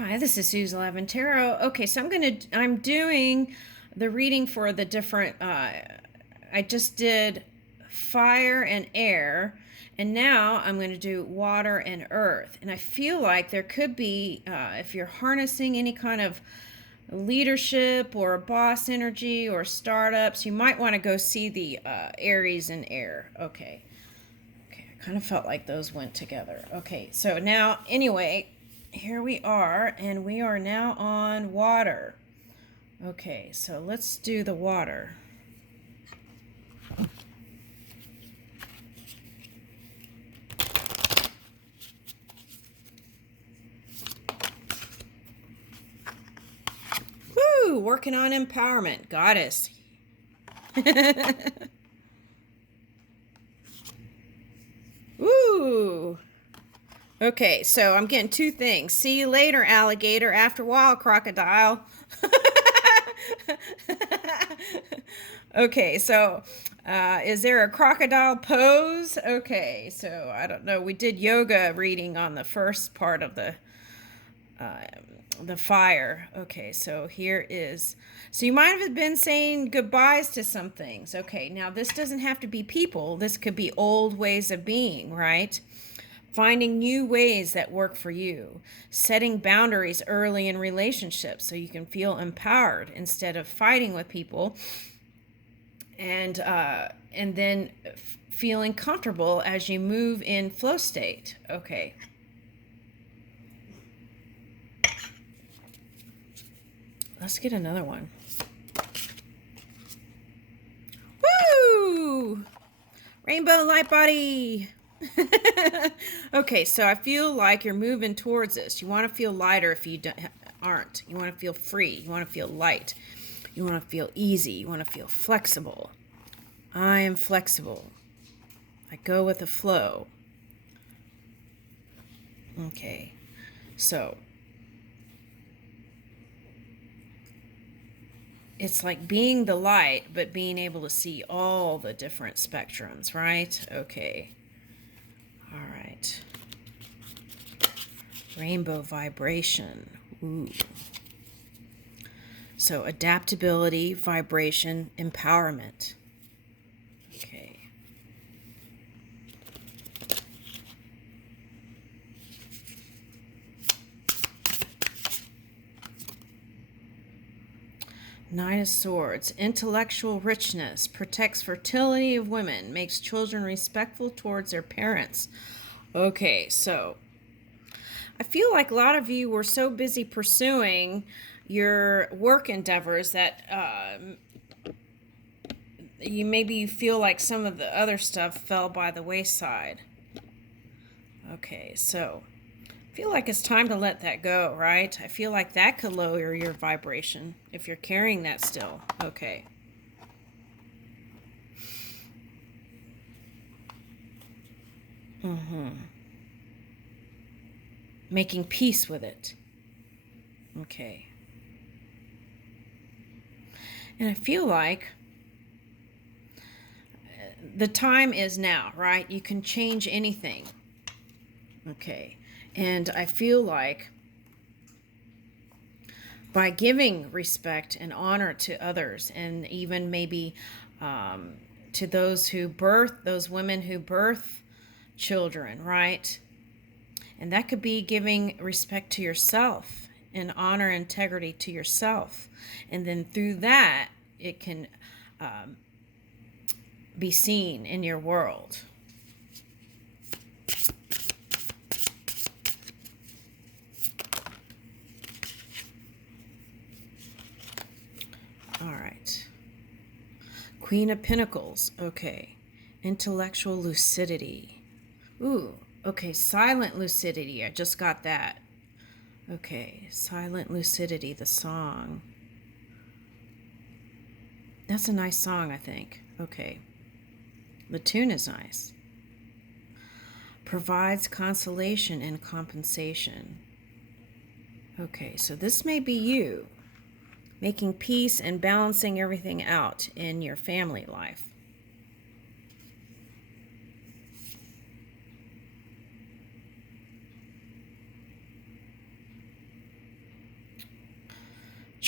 Hi, this is Susan Levin Tarot. Okay, so I'm doing the reading for the different. I just did fire and air, and now I'm going to do water and earth. And I feel like there could be, if you're harnessing any kind of leadership or boss energy or startups, you might want to go see the Aries and air. Okay. Okay, I kind of felt like those went together. Okay, so now, anyway, here we are, and we are now on water. Okay, so let's do the water. Woo! Working on empowerment, goddess. Ooh. Okay, so I'm getting two things. See you later, alligator. After a while, crocodile. Okay, so is there a crocodile pose? Okay, so I don't know. We did yoga reading on the first part of uh, the fire. Okay, so here is. So you might have been saying goodbyes to some things. Okay, now this doesn't have to be people. This could be old ways of being, right? Finding new ways that work for you, setting boundaries early in relationships so you can feel empowered instead of fighting with people, and then feeling comfortable as you move in flow state. Okay. Let's get another one. Woo! Rainbow light body. Okay, so I feel like you're moving towards this. You want to feel lighter if you aren't. You want to feel free. You want to feel light. You want to feel easy. You want to feel flexible. I am flexible. I go with the flow. Okay, so it's like being the light, but being able to see all the different spectrums, right? Okay. All right. Rainbow vibration. Ooh. So adaptability, vibration, empowerment. Okay. Nine of Swords. Intellectual richness. Protects fertility of women. Makes children respectful towards their parents. Okay, so I feel like a lot of you were so busy pursuing your work endeavors that you maybe feel like some of the other stuff fell by the wayside. Okay, so I feel like it's time to let that go, right? I feel like that could lower your vibration if you're carrying that still. Okay. Making peace with it. Okay. And I feel like the time is now, right? You can change anything. Okay. And I feel like by giving respect and honor to others, and even maybe to those women who birth children, right? And that could be giving respect to yourself and honor integrity to yourself. And then through that, it can be seen in your world. All right. Queen of Pentacles. Okay. Intellectual lucidity. Ooh. Okay. Silent lucidity. I just got that. Okay. Silent lucidity, the song. That's a nice song, I think. Okay. The tune is nice. Provides consolation and compensation. Okay, so this may be you making peace and balancing everything out in your family life.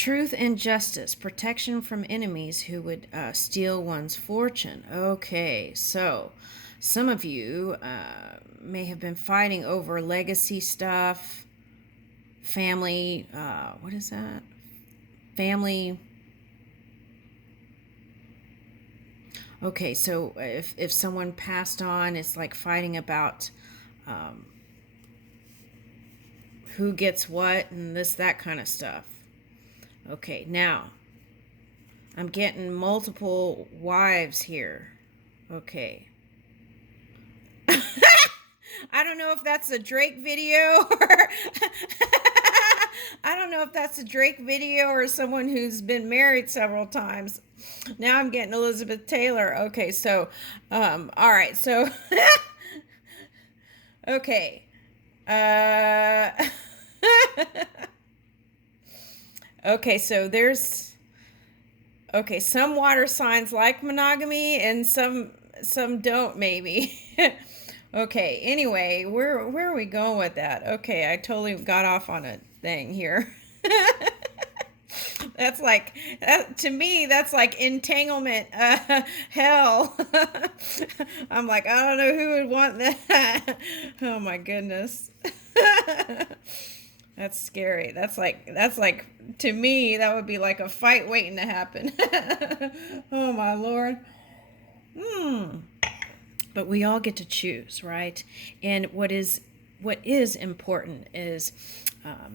Truth and justice, protection from enemies who would steal one's fortune. Okay, so some of you may have been fighting over legacy stuff, family, what is that? Family. Okay, so if someone passed on, it's like fighting about who gets what and that kind of stuff. Okay, now I'm getting multiple wives here. Okay. I don't know if that's a Drake video or I don't know if that's a Drake video or someone who's been married several times. Now I'm getting Elizabeth Taylor. Okay, so all right, so okay. Okay, so there's some water signs like monogamy and some don't maybe. Okay, anyway, where are we going with that? Okay, I totally got off on a thing here. That's like to me that's like entanglement hell. I'm like, I don't know who would want that. Oh my goodness. That's scary. That's like to me that would be like a fight waiting to happen. Oh my Lord. But we all get to choose, right? And what is important is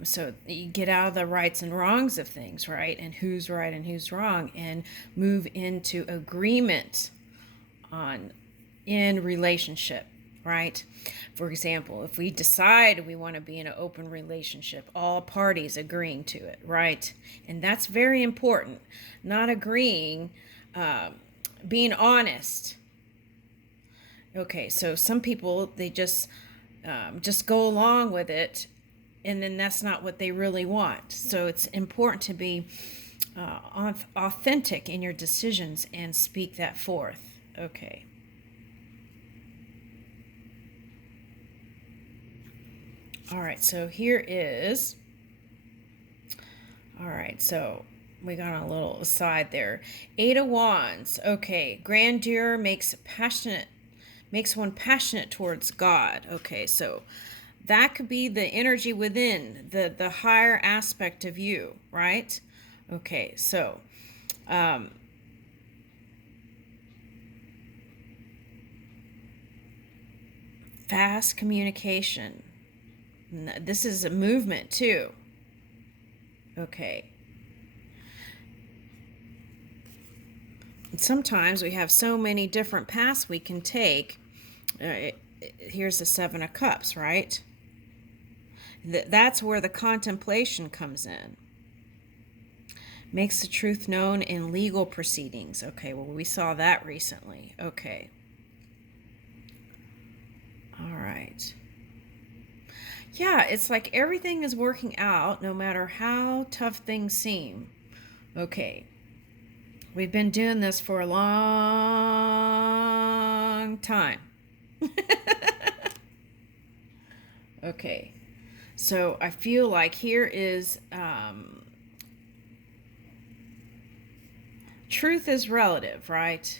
so you get out of the rights and wrongs of things, right? And who's right and who's wrong, and move into agreement in relationship, right? For example, if we decide we want to be in an open relationship, all parties agreeing to it, right? And that's very important. Not agreeing, being honest. Okay, so some people, they just go along with it, and then that's not what they really want. So it's important to be authentic in your decisions and speak that forth. Okay. All right, so here is, all right, so we got a little aside there. 8 of Wands. Okay, grandeur makes one passionate towards God. Okay, so that could be the energy within, the higher aspect of you, right? Okay, so fast communication. This is a movement too. Okay. And sometimes we have so many different paths we can take. Here's the 7 of Cups, right? That's where the contemplation comes in. Makes the truth known in legal proceedings. Okay, well, we saw that recently. Okay. All right. Yeah, it's like everything is working out no matter how tough things seem. Okay. We've been doing this for a long time. Okay. So I feel like here is truth is relative, right?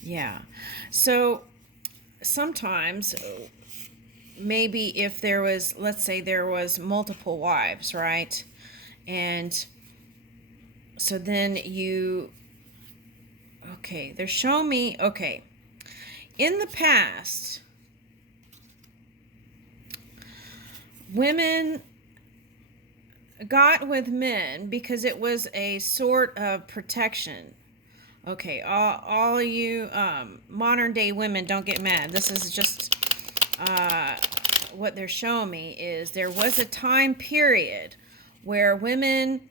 Yeah. So sometimes maybe if there was, let's say there was multiple wives, right? And so then okay, they're showing me, okay, in the past, women got with men because it was a sort of protection. Okay, all of you modern day women, don't get mad. This is just what they're showing me is there was a time period where women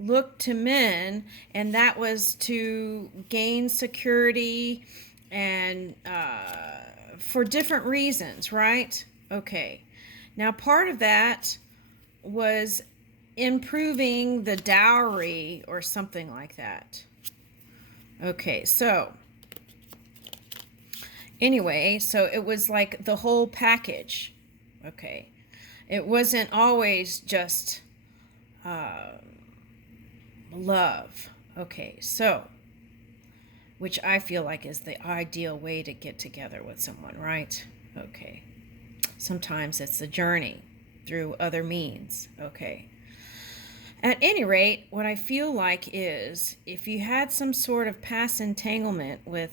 looked to men, and that was to gain security and for different reasons, right? Okay. Now, part of that was improving the dowry or something like that. Okay, so anyway, so it was like the whole package. Okay. It wasn't always just love. Okay, so, which I feel like is the ideal way to get together with someone, right? Okay. Sometimes it's the journey through other means. Okay. At any rate, what I feel like is if you had some sort of past entanglement with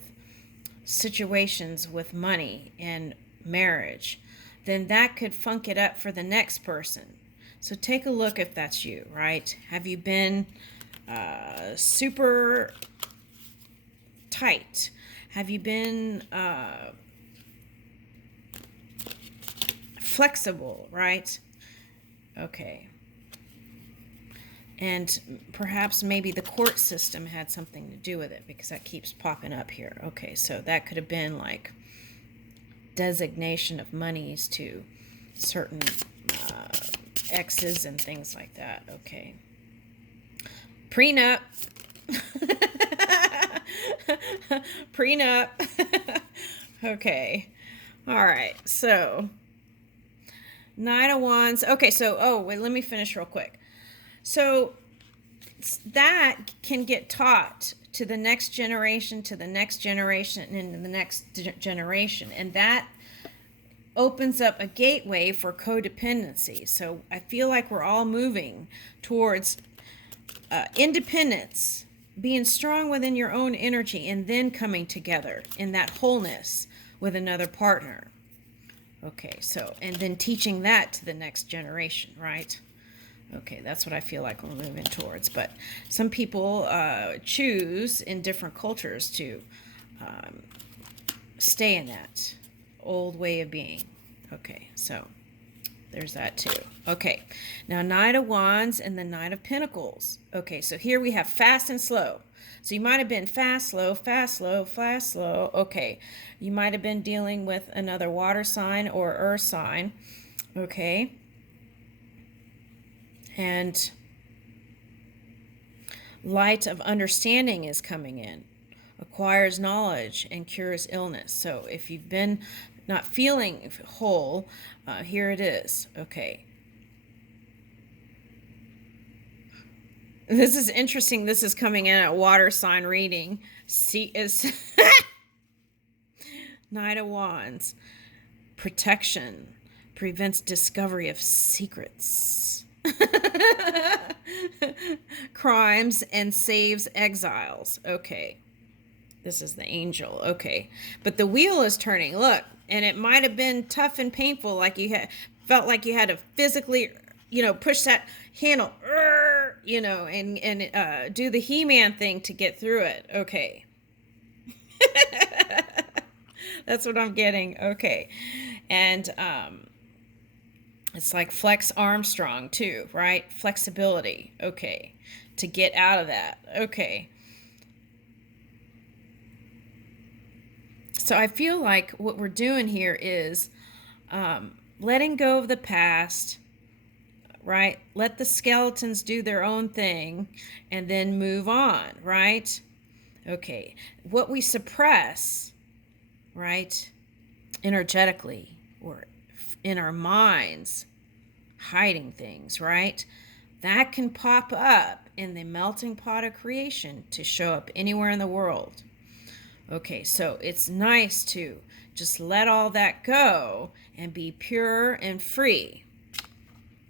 situations with money and marriage, then that could funk it up for the next person. So take a look if that's you, right? Have you been super tight? Have you been flexible, right? Okay. And perhaps maybe the court system had something to do with it because that keeps popping up here. Okay, so that could have been like designation of monies to certain exes and things like that. Okay. Prenup. Prenup. Okay. All right. So, Knight of Wands. Okay, so, oh, wait, let me finish real quick. So that can get taught to the next generation, to the next generation, and the next generation. And that opens up a gateway for codependency. So I feel like we're all moving towards independence, being strong within your own energy, and then coming together in that wholeness with another partner. Okay, so, and then teaching that to the next generation, right? Okay, that's what I feel like we're moving towards. But some people choose in different cultures to stay in that old way of being. Okay, so there's that too. Okay, now Knight of Wands and the Knight of Pentacles. Okay, so here we have fast and slow. So you might have been fast, slow, fast, slow, fast, slow. Okay, you might have been dealing with another water sign or earth sign. Okay. And light of understanding is coming in, acquires knowledge and cures illness. So if you've been not feeling whole, here it is. Okay. This is interesting. This is coming in at water sign reading. See is Knight of Wands. Protection prevents discovery of secrets. Crimes and saves exiles. Okay. This is the angel. Okay. But the wheel is turning. Look. And it might have been tough and painful. Like you felt like you had to physically, push that handle, and do the He-Man thing to get through it. Okay. That's what I'm getting. Okay. And, it's like Flex Armstrong too, right? Flexibility. Okay. To get out of that. Okay. So I feel like what we're doing here is letting go of the past, right? Let the skeletons do their own thing and then move on, right? Okay. What we suppress, right, energetically or in our minds, hiding things, right? That can pop up in the melting pot of creation to show up anywhere in the world. Okay, so it's nice to just let all that go and be pure and free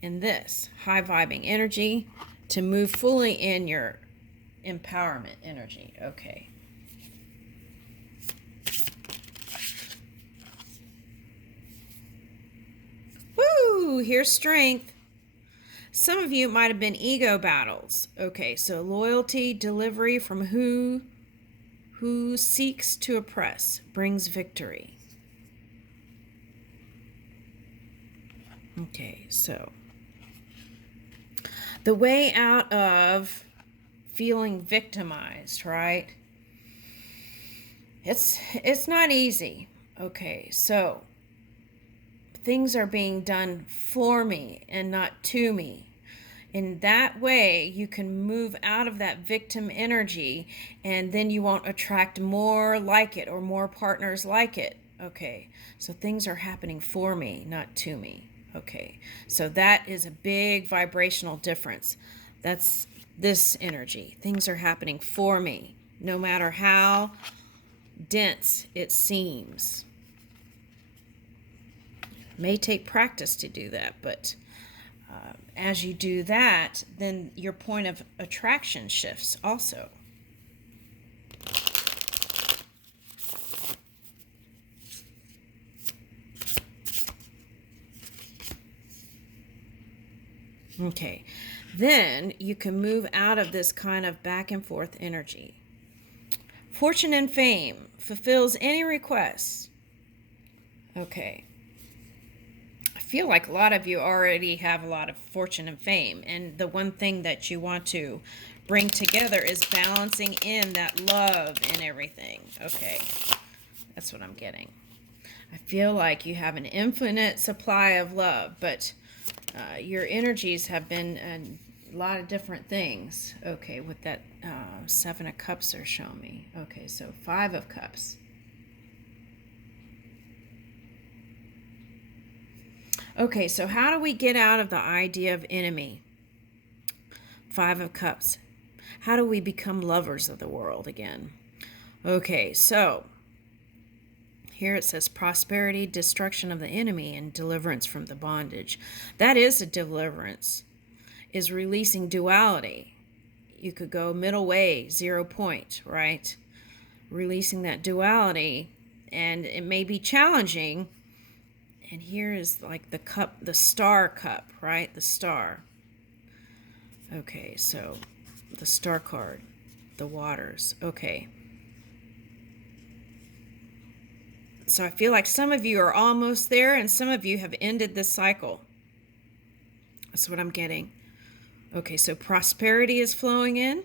in this high vibing energy to move fully in your empowerment energy. Okay. Woo! Here's strength. Some of you might have been ego battles. Okay, so loyalty, delivery from who seeks to oppress brings victory. Okay, so the way out of feeling victimized, right? It's not easy. Okay, so things are being done for me and not to me. In that way, you can move out of that victim energy and then you won't attract more like it or more partners like it. Okay, so things are happening for me, not to me. Okay, so that is a big vibrational difference. That's this energy. Things are happening for me, no matter how dense it seems. It may take practice to do that, but as you do that, then your point of attraction shifts also. Okay, then you can move out of this kind of back and forth energy. Fortune and fame fulfills any request. Okay. I feel like a lot of you already have a lot of fortune and fame, and the one thing that you want to bring together is balancing in that love and everything. Okay, that's what I'm getting. I feel like you have an infinite supply of love, but your energies have been a lot of different things. Okay, with that Seven of Cups they're showing me. Okay, so Five of Cups. Okay, so how do we get out of the idea of enemy? Five of Cups. How do we become lovers of the world again? Okay, so here it says prosperity, destruction of the enemy, and deliverance from the bondage. That is a deliverance, is releasing duality. You could go middle way, 0 point, right? Releasing that duality, and it may be challenging. And here is like the cup, the star cup, right? The star. Okay, so the star card, the waters. Okay. So I feel like some of you are almost there and some of you have ended this cycle. That's what I'm getting. Okay, so prosperity is flowing in.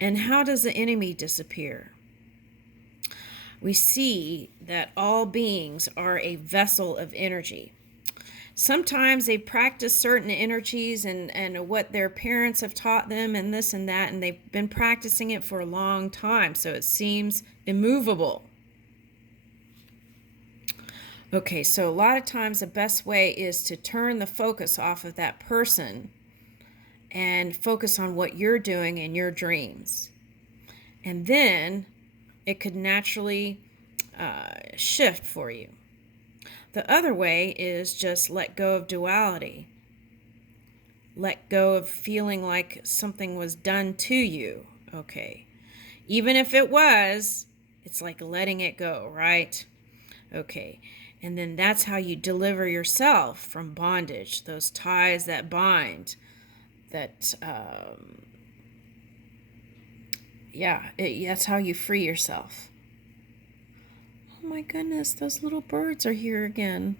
And how does the enemy disappear? We see that all beings are a vessel of energy. Sometimes they practice certain energies and what their parents have taught them and this and that, and they've been practicing it for a long time, so it seems immovable. Okay, so a lot of times the best way is to turn the focus off of that person and focus on what you're doing in your dreams. And then it could naturally shift for you. The other way is just let go of duality. Let go of feeling like something was done to you. Okay. Even if it was, it's like letting it go, right? Okay. And then that's how you deliver yourself from bondage, those ties that bind, that, that's how you free yourself. Oh my goodness, those little birds are here again.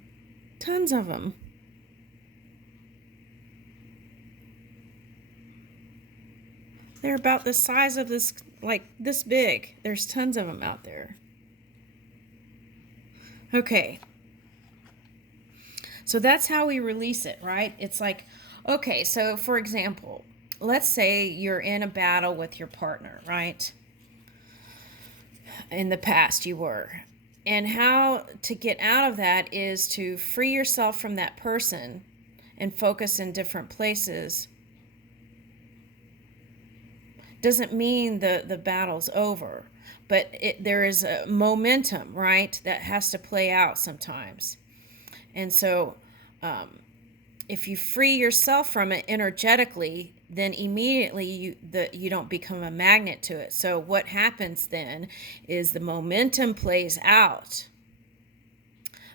Tons of them. They're about the size of this, like this big. There's tons of them out there. Okay. So that's how we release it, right? It's like, okay, so for example, let's say you're in a battle with your partner, right? In the past you were. And how to get out of that is to free yourself from that person and focus in different places. Doesn't mean the battle's over, but there is a momentum, right, that has to play out sometimes. And so if you free yourself from it energetically, then immediately you don't become a magnet to it. So what happens then is the momentum plays out.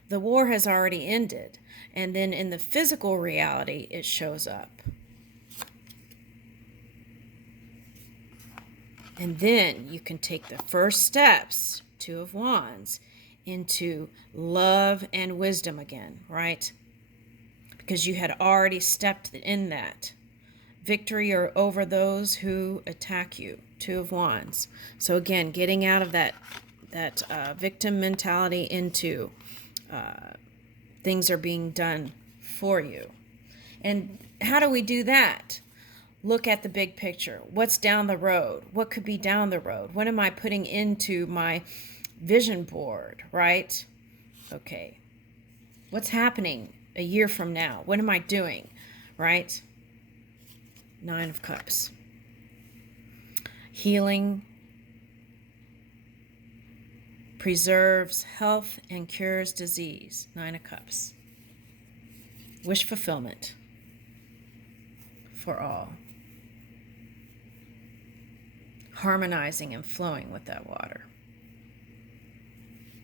The war has already ended. And then in the physical reality, it shows up. And then you can take the first steps, Two of Wands, into love and wisdom again, right? Because you had already stepped in that. Victory over those who attack you, Two of Wands. So again, getting out of that victim mentality into things are being done for you. And how do we do that? Look at the big picture. What's down the road? What could be down the road? What am I putting into my vision board, right? Okay. What's happening a year from now? What am I doing? Right? Nine of Cups. Healing preserves health and cures disease. Nine of Cups. Wish fulfillment for all. Harmonizing and flowing with that water.